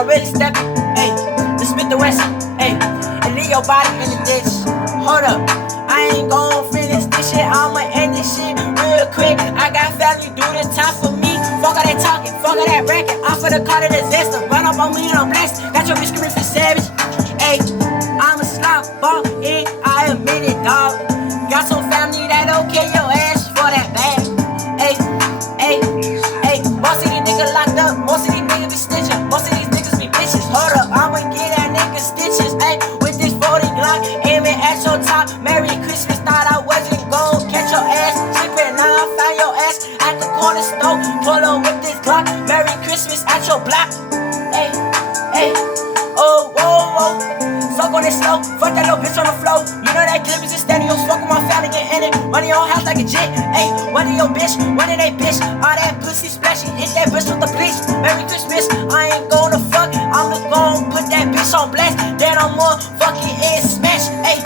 I really step it, ayy. The Smith the West, ayy. And leave your body in the ditch. Hold up, I ain't gon' finish this shit. I'ma end this shit real quick. I got family, do the time for me. Fuck all that talking, fuck all that bracket. I'm for the car to disaster. Run up on me and I'm blessed. Got your bitch screaming for savage. Ayy, I'm a slop ball, I admit it, dog. Got some family that don't kill your ass for that bag. Ayy, ayy, ayy. Most of these niggas locked up, most of these niggas be snitching, most of these niggas be bitches. Hold up, I'ma get that nigga stitches, ayy. With this 40 Glock, aiming at your top. Merry Christmas, thought I wasn't gon' catch your ass. Slipping, now I found your ass at the corner store. Pull up with this Glock, Merry Christmas at your block. Ayy, ayy, oh, whoa, whoa. Suck on it slow, fuck that little bitch on the floor. You know that clip is just steady, yo. Fuck with my family, get in it. Money on house like a jet, ayy. One of your bitch, one of they bitch. All that pussy splashy, hit that bitch with the bleach. Merry Christmas, I ain't gonna fuck. I'm just gonna put that bitch on blast. Then I'm more fucking and smash, ayy,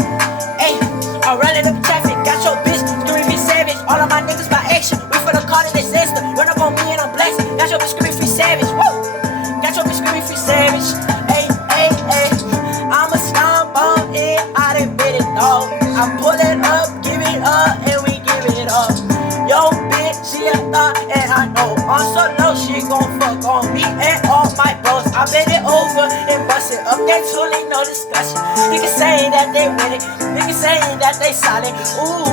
ayy. I'm running up traffic, got your bitch screaming free savage. All of my niggas by action, we for the car to disaster. Run up on me and I'm blasting. Got your bitch screaming free savage, woo. Got your bitch screaming free savage, ayy, ayy, ayy. I'm a slime bomb and I admit it, dog. I pull it up, give it up, and we give it up. Yo, bitch, she a thought, and I know on so low she gon' fuck on me and all my bros. I bend it over and bust it up. That's truly no discussion. Niggas saying that they with it, niggas saying that they solid. Ooh,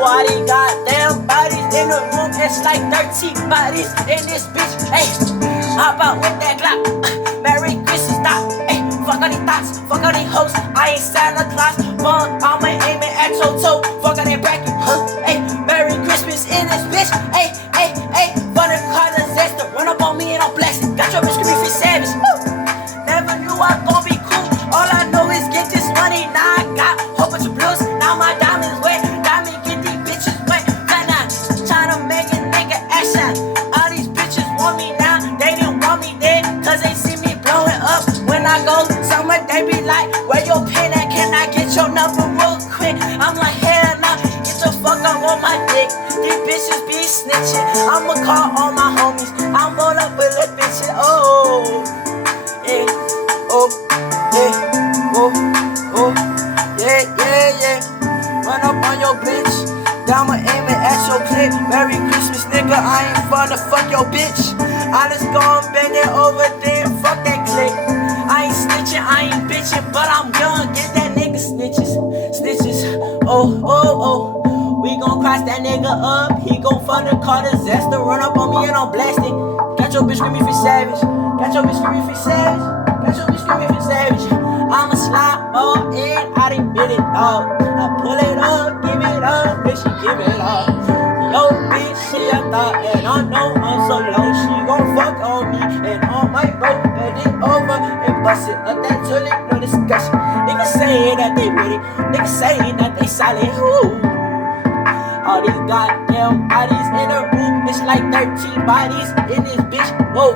all these goddamn bodies in the room. It's like 13 bodies in this bitch. Hey, hop out with that Glock. Merry Christmas, stop. Hey, fuck all these thoughts, fuck all these hoes. I ain't Santa Claus, but I'ma aim it at your toe. Fuck all that bracket, huh? Hey, Merry Christmas in this bitch. Hey, hey, hey, for the car disaster. Run up on me and I'm blasting. Got your bitch screaming free savage. Woo. Never knew I gon' be cool. All I know is get this money. Now I got a whole bunch of blues. Now my diamonds wet. Diamond get these bitches wet. Right now, tryna make a nigga action. All these bitches want me now. They didn't want me there, cause they see me blowing up. When I go somewhere, they be like, where your pen at? Can I get your number real quick? I'm like, hell nah, get the fuck up on my dick. These bitches be snitching. I'ma call all my homies. I'm roll up with a bitch. Oh, yeah, oh, yeah, oh, oh, yeah, yeah, yeah. Run up on your bitch. I'ma aim it at your clip. Merry Christmas, nigga. I ain't finna fuck your bitch. I just gon' bend it over there. Fuck that clip. I ain't snitching, I ain't bitching, but I'm gonna get that nigga snitches, snitches. Oh, oh, oh. We gon' cross that nigga up. He gon' fund the car disaster. Run up on me and I'm blasting. Got your bitch screaming for savage. Got your bitch screaming for savage. Got your bitch screaming for savage. I'm a slime ball and I admit it, dog. I pull it up, give it up, bitch, she give it up. Yo, bitch, she a thought, and I know I'm so low. She gon' fuck on me and on my bro. Bend it over and bust it up. That tulip, no discussion. Niggas saying that they with it, niggas saying that they solid. Ooh. All these goddamn bodies in the room. It's like 13 bodies in this bitch. Whoa.